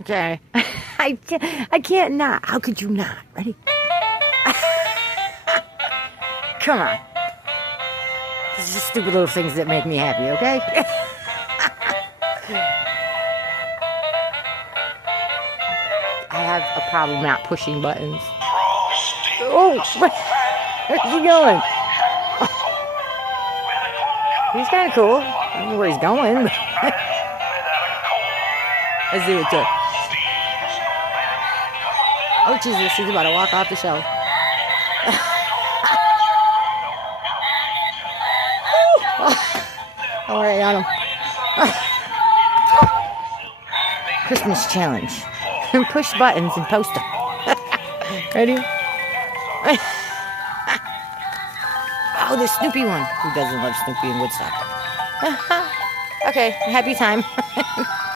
Okay. I can't not. How could you not? Ready? Come on. It's just stupid little things that make me happy, okay? I have a problem not pushing buttons. Oh, where's he going? He's kind of cool. I don't know where he's going. Let's do it too. Oh, Jesus, he's about to walk off the shelf. All right, on him. Christmas challenge. Push buttons and post them. Ready? Oh, the Snoopy one. Who doesn't love Snoopy in Woodstock? Okay, happy time.